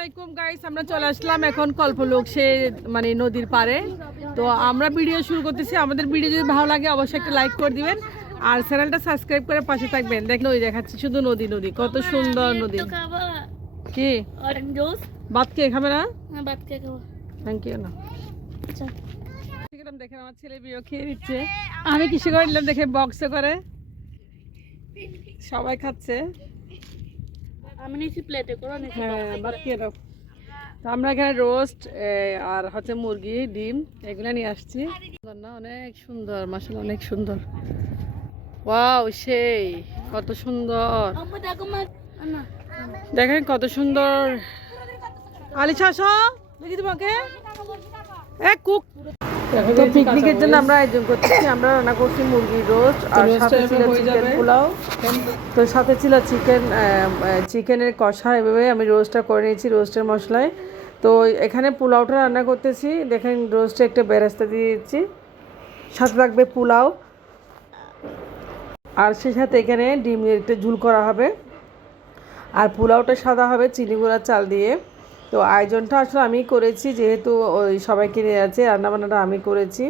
আলাইকুম গাইস আমরা চলে আসলাম এখন কল্পলোক সে মানে নদীর পারে তো আমরা ভিডিও শুরু করতেছি। আমাদের ভিডিও যদি ভালো লাগে অবশ্যই একটা লাইক করে দিবেন। আর চ্যানেলটা সাবস্ক্রাইব করে পাশে থাকবেন। দেখ নদী দেখাচ্ছি শুধু নদী নদী। কত সুন্দর নদী। কি? ভাত কে খাবে না? থ্যাংক ইউ না। দেখেন আমার ছেলে বিয়ে খেয়ে নিচ্ছে। আমি কিসে করে দেখে বক্সে করে। সবাই খাচ্ছে। আমি নিচে প্লেটে করো নিচে হ্যাঁ ভাত দাও। তো আমরা এখানে রোস্ট আর হচ্ছে মুরগি ডিম এগুলো নিয়ে আসছি। না? অনেক সুন্দর মাসাল অনেক সুন্দর। ওয়াও সেই কত সুন্দর। দেখেন কত সুন্দর। আলিশা দেখি তোমাকে। এক কুক। তো পিকনিকের জন্য আমরা আয়োজন করতেছি। আমরা রান্না করছি মুরগির রোস্ট আর সাথে ছিল চিকেন পোলাও। তো সাথে ছিল চিকেন চিকেনের কষা। এভাবে আমি রোস্টটা করে নিয়েছি রোস্টের মশলায়। তো এখানে পোলাওটা রান্না করতেছি। দেখেন রোস্টে একটা বেরেস্তা দিয়ে দিচ্ছি। সাথে থাকবে পোলাও। আর সেই সাথে এখানে ডিমের একটা ঝুল করা হবে। আর পোলাওটা সাদা হবে চিনি গুঁড়া চাল দিয়ে। তো আয়োজনটা আসলে আমি করেছি, যেহেতু ওই সবাইকে নিয়ে আছে, রান্নাবান্নাটা আমি করেছি।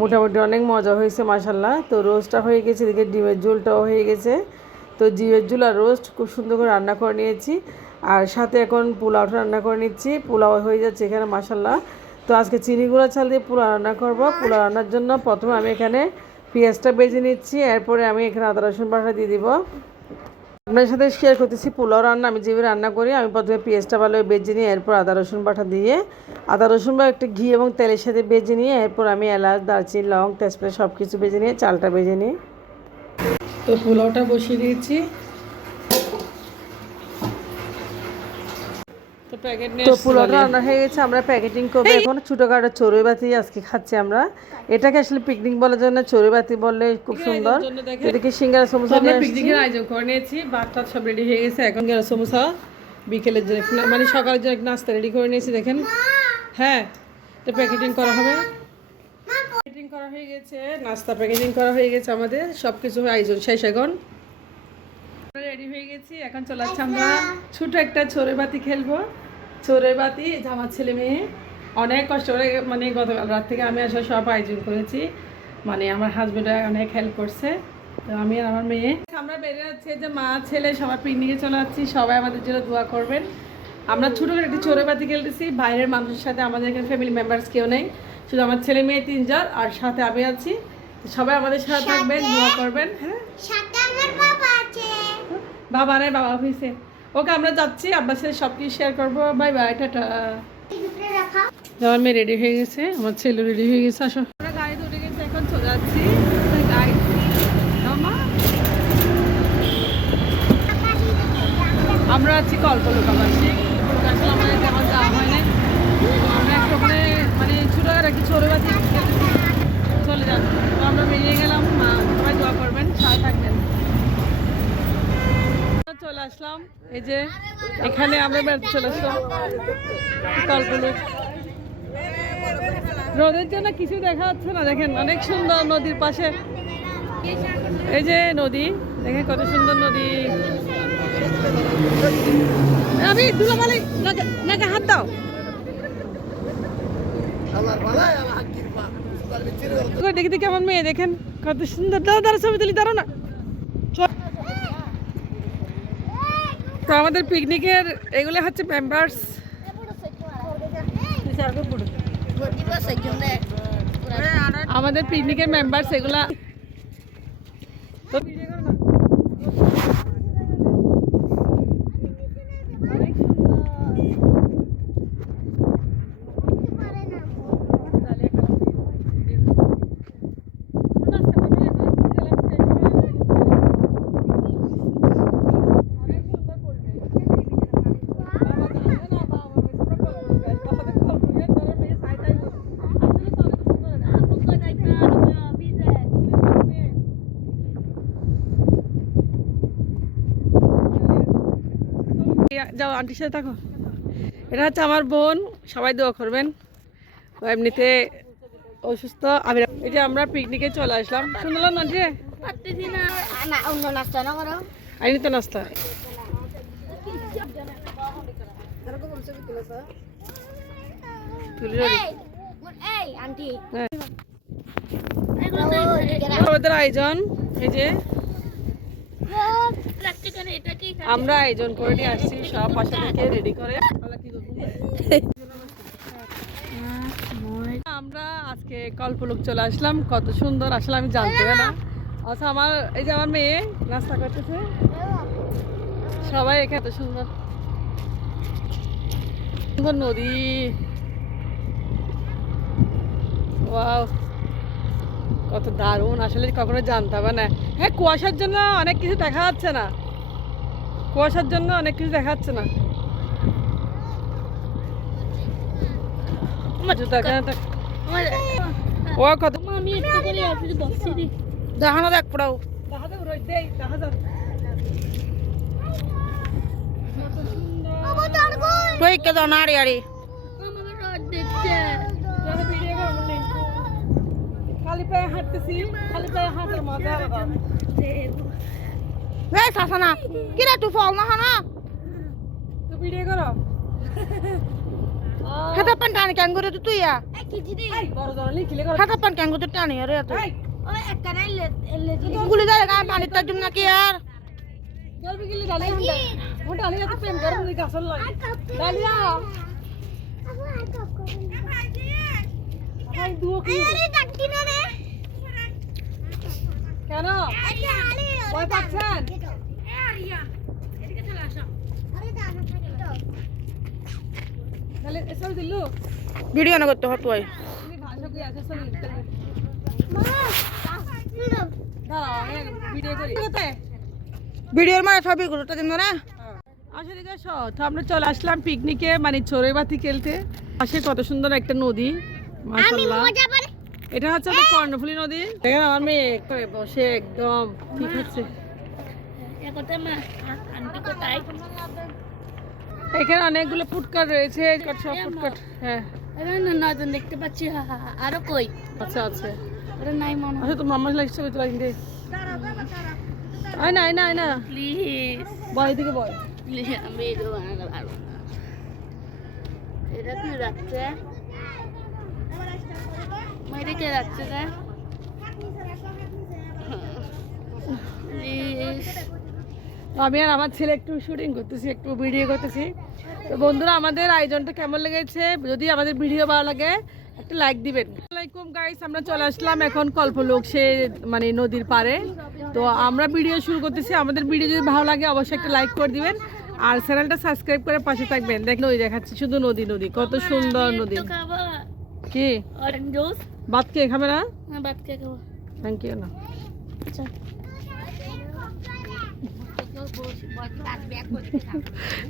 মোটামুটি অনেক মজা হয়েছে মাসাল্লাহ তো রোস্টটা হয়ে গেছে, এদিকে ডিমের ঝোলটাও হয়ে গেছে। তো ডিমের ঝোল আর রোস্ট খুব সুন্দর করে রান্না করে নিয়েছি। আর সাথে এখন পোলাওটা রান্না করে নিচ্ছি। পোলাও হয়ে যাচ্ছে এখানে মাসাল্লাহ তো আজকে চিনি গুঁড়া চাল দিয়ে পোলাও রান্না করব। পোলাও রান্নার জন্য প্রথমে আমি এখানে পেঁয়াজটা বেজে নিচ্ছি। এরপরে আমি এখানে আদা রসুন বাটা দিয়ে দিব। আপনার সাথে শেয়ার করতেছি পোলাও রান্না। আমি যেভাবে রান্না করি, আমি প্রথমে পেঁয়াজটা ভালো বেজে নিয়ে এরপর আদা, রসুন বাটা দিয়ে, আদা, রসুন বা একটু ঘি এবং তেলের সাথে বেজে নিয়ে এরপর আমি এলাচ, দারচিনি লং তেজপাতা সব কিছু বেজে নিয়ে চালটা বেজে নিই। তো পোলাওটা বসিয়ে দিয়েছি। তো তো পোলাওটা রান্না হয়ে গেছে আমরা প্যাকেটিং করব। এখন ছোটোখাটো চড়ুই বাতি আজকে খাচ্ছি আমরা। এটাকে আসলে পিকনিক বলার জন্য চড়ুই বাতি বললে খুব সুন্দর। এদিকে সিঙ্গারা সমোসা আমরা পিকনিকের আয়োজন করে নিয়েছি টাত সব রেডি হয়ে গেছে এখন গেল সমোসা বিকেলের জন্য। মানে সকালের জন্য নাস্তা রেডি করে নিয়েছি দেখেন। হ্যাঁ তো প্যাকেটিং করা হবে। প্যাকেটিং করা হয়ে গেছে নাস্তা প্যাকেটিং করা হয়ে গেছে আমাদের সব কিছু আয়োজন শেষ এখন। রেডি হয়ে গেছি এখন চলে যাচ্ছে আমরা ছোট একটা চোরে বাতি খেলব। চোরে বাতি যে আমার ছেলে মেয়ে। অনেক কষ্ট করে মানে গতকাল রাত থেকে আমি আসলে সব আয়োজন করেছি। মানে আমার হাজবেন্ড অনেক হেল্প করছে। তো আমি আর আমার মেয়ে। আমরা বেরিয়ে যাচ্ছি যে মা ছেলে সবার পিকনিকে চলে যাচ্ছি। সবাই আমাদের জন্য দোয়া করবেন। আমরা ছোটো করে একটি চোরে বাতি খেলতেছি। বাইরের মানুষের সাথে আমাদের এখানে ফ্যামিলি মেম্বার্স কেউ নেই। শুধু আমার ছেলে মেয়ে তিনজন আর সাথে আমি আছি। সবাই আমাদের সাথে থাকবেন দোয়া করবেন হ্যাঁ? বাবা নেই বাবা অফিসে ওকে আমরা যাচ্ছি। আপনার সাথে সব কিছু শেয়ার করব। Bye bye ta ta. আমার মেয়ে রেডি হয়ে গেছে। আমার ছেলে রেডি হয়ে গেছে আসো। আমরা গাড়িতে উঠে গেছে এখন চলে যাচ্ছি। আমরা আছি কল্পলোকাবাসী। আসলে আমাদের তেমন যাওয়া হয় না আমরা একটু ওখানে মানে ছোটোখাটো একটু ছোটো বাতি চলে যান তো আমরা বেরিয়ে গেলাম। মা সবাই দোয়া করবেন সাথে থাকবেন। চলে আসলাম। এই যে, এখানে আমরা বেড়াতে চলে আসলাম। রোদের জন্য কিছু দেখা যাচ্ছে না, দেখেন অনেক সুন্দর নদীর পাশে। এই যে নদী, দেখেন কত সুন্দর নদী। আমি দুলামালি নাকে হাত দাও। দেখি কেমন মেয়ে, দেখেন কত সুন্দর। দাঁড়া দাঁড়া ছবি তুলি দাঁড়ো না চল। তো আমাদের পিকনিকের এগুলো হচ্ছে মেম্বার্স আমাদের পিকনিকের মেম্বার্স এগুলা তো ভিডিও করো না। অনেক সুন্দর। তাহলে এখন নাস্তা করবে না তো? চলে আসছে, অনেক সুন্দর পরিবেশ। বাবা জানে না, বাবা আমাকে পুরো কল করবে। বাবাকে কল করবে, তারা মেয়ে সাই সাই করবে। আসলে তো অনেক সুন্দর না? যাও আন্টির সাথে থাকো। এটা হচ্ছে আমার বোন সবাই দোয়া করবেন। ও এমনিতে অসুস্থ। আমি এই যে আমরা পিকনিকে চলে আসলাম। শুনলাম আন্টি আইনি তো নাস্তা। হ্যাঁ। আমাদের আয়োজন এই যে আমরা আয়োজন করে নিয়ে আসছি, সব পাশে রেডি করে। আমরা আজকে কল্পলোক চলে আসলাম, কত সুন্দর, আসলে আমি জানতে না। আচ্ছা আমার, এই যে আমার মেয়ে নাস্তা করতেছে। সবাই এত সুন্দর। সুন্দর নদী। ওয়াও। কত দারুণ আসলে কখনো জানতাম না। হ্যাঁ কুয়াশার জন্য অনেক কিছু দেখা যাচ্ছে না। কুয়াশার জন্য অনেক কিছু দেখা যাচ্ছে না। ও কত দেখানো দেখ পড়াও দেখা নাড়ি আড়ি? দেখছে। পায়ে হাঁটতেছি খালি পায়ে হাঁটার মজা এই শাসনা কি রে তুই ফল না? হানা তো ভিডিও করো। হাতে পান টানি কেন করে তুই ইয়া হাতে পান কেন করে টানি রে তুই গুলি গায়ে পানি তার জন্য আর? জলবি কেন? ভয় পাচ্ছেন? ভিডিও না করতে হয় করি। কোথায় ভিডিওর মানে ছবি গুলোটা দিন না আসলে গেছ তো আমরা চলে আসলাম পিকনিকে মানে চড়ুইবাতি খেলতে। পাশে কত সুন্দর একটা নদী মাশাআল্লাহ। এটা হচ্ছে কর্ণফুলী নদী। দেখেন আমার মেয়ে করে বসে একদম ঠিক কোথায়? এখানে অনেকগুলো ফুটকাট রয়েছে সব ফুটকাট হ্যাঁ। তো দেখতে পাচ্ছি হা, হা, হা। আরও কই? আচ্ছা আচ্ছা আরে নাই মনে আচ্ছা তো মামা লাগছে আয় না আয় না আয় না। প্লিজ বয় দিকে বয় প্লিজ আমি এগুলো বানাতে এটা কি রাখছে মেয়েটা কে রাখছে রে। তো আমি আর আমার ছেলে একটু শুটিং করতেছি একটু ভিডিও করতেছি। তো বন্ধুরা আমাদের আয়োজনটা কেমন লেগেছে? যদি আমাদের ভিডিও ভালো লাগে একটা লাইক দিবেন। আসসালামাইকুম গাইস আমরা চলে আসলাম এখন কল্পলোক সে মানে নদীর পাড়ে। তো আমরা ভিডিও শুরু করতেছি। আমাদের ভিডিও যদি ভালো লাগে অবশ্যই একটা লাইক করে দিবেন। আর চ্যানেলটা সাবস্ক্রাইব করে পাশে থাকবেন। দেখ নদী দেখাচ্ছি শুধু নদী নদী কত সুন্দর নদী। কি? অরেঞ্জ জুস ভাত কে খাবে না? হ্যাঁ বাদ কে খাব। থ্যাংক ইউ না। আচ্ছা।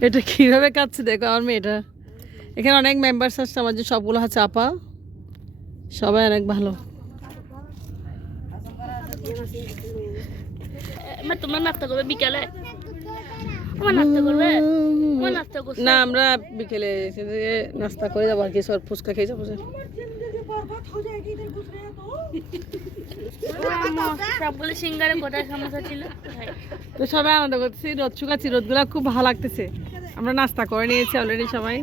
এটা কীভাবে কাটছে দেখো আমার মেয়েটা। এখানে অনেক মেম্বার্স আসছে আমার যে সবগুলো হচ্ছে আপা। সবাই অনেক ভালো। তোমার নাস্তা করবে বিকালে? আমার নাস্তা করবে? না আমরা বিকেলে এসে নাস্তা করে যাব আর কি সব ফুচকা খেয়ে যাব সবগুলো সিঙ্গারে কোথায় সমস্যা ছিল। তো সবাই আনন্দ করতেছি রোদ শুকাচ্ছি রোদগুলো খুব ভালো লাগতেছে। আমরা নাস্তা করে নিয়েছি অলরেডি সবাই।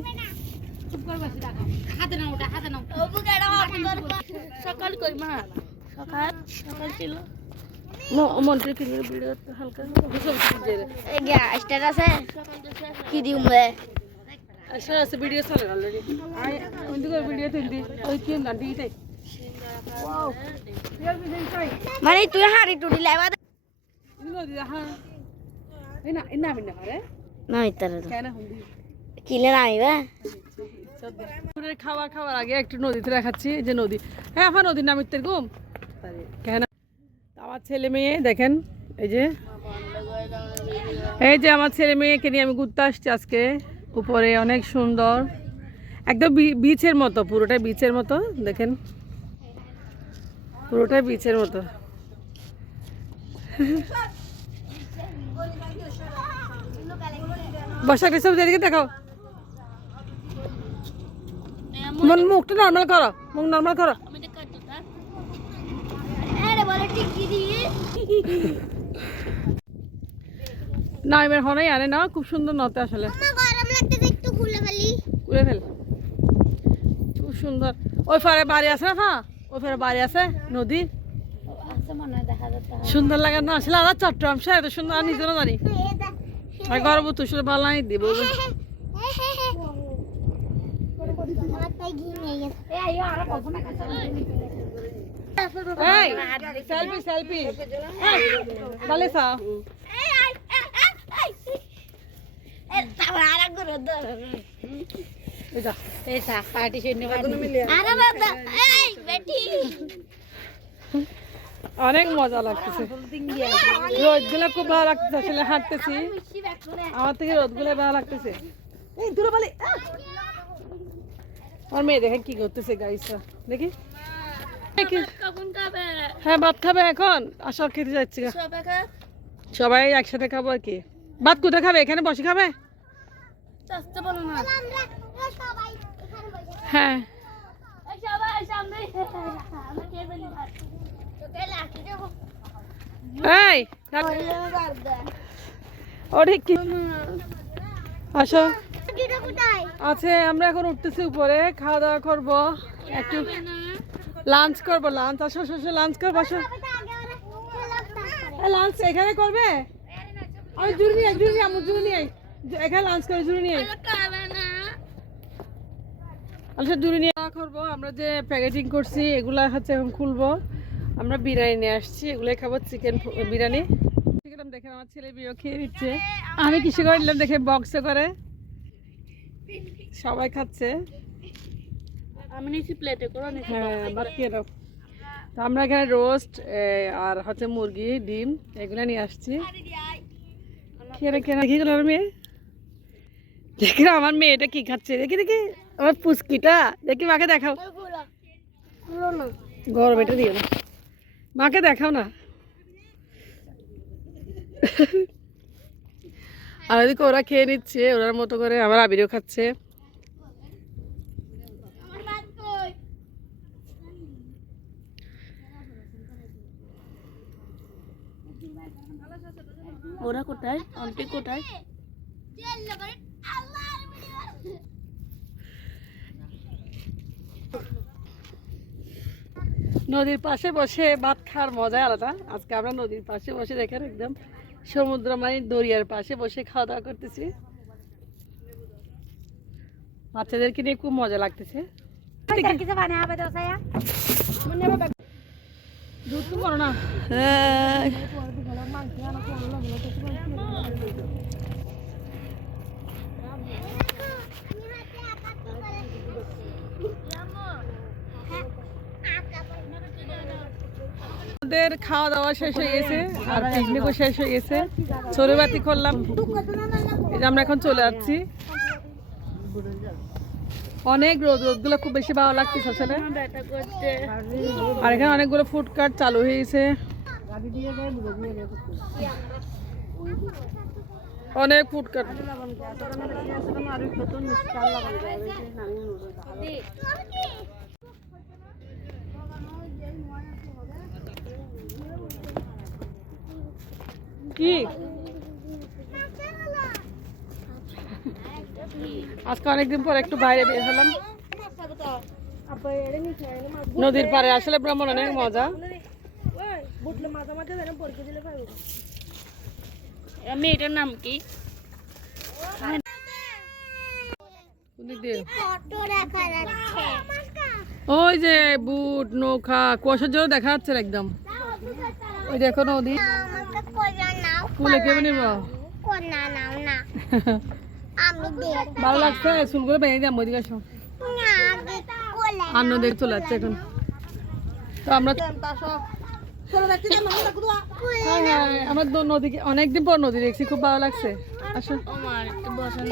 সকাল কই মা? সকাল সকাল ছিল। মন্ত্রী ভিডিও হালকা এই গ্যাসটার আছে? কি দিউ মে আচ্ছা আছে ভিডিও চলে অলরেডি ওই ভিডিও ওই কি না মানে তুই হাড়ি টুডি লাইবা নাইবা খাওয়ার আগে একটু নদীতে দেখাচ্ছি এই যে নদী। হ্যাঁ নদীর নাম গুম। কেন? আমার ছেলে মেয়ে, দেখেন, এই যে। এই যে আমার ছেলে মেয়েকে নিয়ে আমি ঘুরতে আসছি আজকে। উপরে অনেক সুন্দর। একদম বিচের মতো পুরোটাই বিচের মতো, দেখেন। পুরোটাই বিচের মতো। বসা গেছে এদিকে দেখাও। মন মুখটা নর্মাল করো, মুখ নর্মাল করো। না এবার হনাই আনে না খুব সুন্দর নতে আসলে। গরম লাগতেছে একটু খুলে ফেলি। উড়ে ফেল। খুব সুন্দর। ওই পারে বাড়ি আছে না ফা? ওই পারে বাড়ি আছে নদী? আছে মনে দেখা যাচ্ছে সুন্দর লাগে না? আসলে আলাদা চট্টগ্রাম সে এত সুন্দর আর নিজেরও জানি। আর গর্ব তো শুনে ভালো নাই দিব। এই সেলফি সেলফি ভালো সা অনেক মজা লাগতেছে। রোদগুলো খুব ভালো লাগতেছে, আসলে হাঁটতেছি। আমার থেকে রোদগুলো ভালো লাগতেছে। আমার মেয়ে দেখেন কি করতেছে গাইসরা দেখি দেখি। হ্যাঁ ভাত খাবে এখন। আসো খেতে যাচ্ছি সবাই একসাথে খাব আর কি। ভাত কোথায় খাবে? এখানে বসে খাবে? আসতে বলো না। হ্যাঁ। এই ওরে কি? আসো। আছে আমরা এখন উঠতেছি উপরে। খাওয়া দাওয়া করব। একটু লাঞ্চ করব লাঞ্চ আসো আসো লাঞ্চ করব, আসো। লাঞ্চ এখানে করবে? আমি জুড়ি নিয়ে জুড়ি নিয়ে আমার জুড়ি নিয়ে এখানে লাঞ্চ করে, জুড়ি নিয়ে আচ্ছা দূরে নিয়ে করব, আমরা যে প্যাকেজিং করছি, এগুলা হচ্ছে এখন খুলবো। আমরা বিরিয়ানি নিয়ে আসছি, এগুলোই খাব চিকেন বিরিয়ানি। চিকেন দেখে আমার ছেলে বিয়ে খেয়ে নিচ্ছে। আমি কিসে করে নিলাম, দেখে বক্সে করে। সবাই খাচ্ছে। আমি নিচ্ছি প্লেটে করে হ্যাঁ খেয়ে দাও তো আমরা এখানে রোস্ট আর হচ্ছে মুরগি, ডিম, এগুলো নিয়ে আসছি। খেয়ে রে। দেখি গেল মেয়ে। দেখি আমার মেয়েটা কি খাচ্ছে? দেখি দেখি। আমার পুচকিটা। দেখি, মাকে দেখাও। গরম, এটা দিও না মাকে দেখাও না। আর ওদিকে ওরা খেয়ে নিচ্ছে ওরার মতো করে আমার আবিরও খাচ্ছে। ওরা কোথায়? আন্টি কোথায়? নদীর পাশে বসে ভাত খাওয়ার মজাই আলাদা। আজকে আমরা নদীর পাশে বসে দেখেন একদম সমুদ্র মানে দরিয়ার পাশে বসে খাওয়া দাওয়া করতেছি। বাচ্চাদেরকে নিয়ে খুব মজা লাগতেছে। আমাদের খাওয়া দাওয়া শেষ হয়ে গেছে, আর পিকনিকও শেষ হয়ে গেছে। ছোট বাতি করলাম আমরা এখন চলে যাচ্ছি অনেক রোদ, রোদগুলো খুব বেশি ভালো লাগতেছে আর এখানে অনেকগুলো ফুডকার্ট চালু হয়ে গেছে অনেক ফুডকার্ট কি? আজকে অনেকদিন পর একটু বাইরে বের হলাম। নদীর পাড়ে আসলে ভ্রমণ অনেক মজা। মেয়েটার নাম কি? ওই যে বুট নৌকা কুয়াশার জন্য দেখা যাচ্ছে না একদম। ওই দেখো নদী। কুলে কেমন নিব ভালো লাগছে? চুলগুলো ভেঙে যাব ওইদিকে আসো। আর নদী চলে যাচ্ছে এখন। তো আমরা হ্যাঁ হ্যাঁ আমার তো নদী অনেকদিন পর নদী দেখছি খুব ভালো লাগছে। আসো। আমার একটু বসানো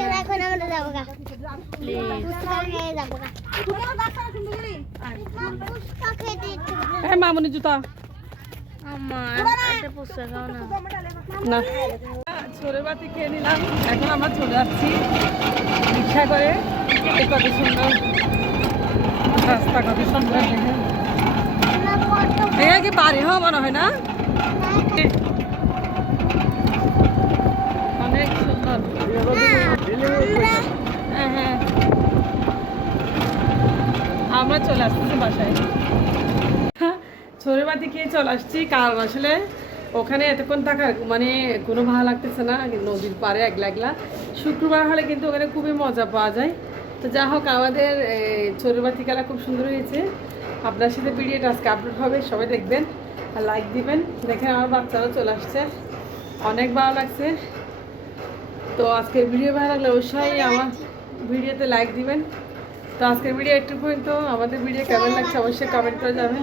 হ্যাঁ মামনি জুতা আমার একটা পুস্তক খাও না। বাতি খেয়ে নিলাম। এখন আমরা চলে যাচ্ছি রিক্সা করে। কত সুন্দর। রাস্তা কত সুন্দর কি বাড়ি হওয়া মনে হয় না? অনেক সুন্দর। হ্যাঁ হ্যাঁ। আমরা চলে আসতেছি বাসায়। বাতি খেয়ে চলে আসছি। কারণ আসলে ওখানে এতক্ষণ থাকার মানে কোনো ভালো লাগতেছে না নদীর পাড়ে একলা একলা। শুক্রবার হলে কিন্তু ওখানে খুবই মজা পাওয়া যায়। তো যা হোক আমাদের ছোরে বাতি খেলা খুব সুন্দর হয়েছে। আপনার সাথে ভিডিওটা আজকে আপলোড হবে সবাই দেখবেন আর লাইক দিবেন। দেখেন আমার বাচ্চারাও চলে আসছে। অনেক ভালো লাগছে। তো আজকের ভিডিও ভালো লাগলে অবশ্যই আমার ভিডিওতে লাইক দিবেন। তো আজকের ভিডিও একটু পর্যন্ত। আমাদের ভিডিও কেমন লাগছে অবশ্যই কমেন্ট করে যাবেন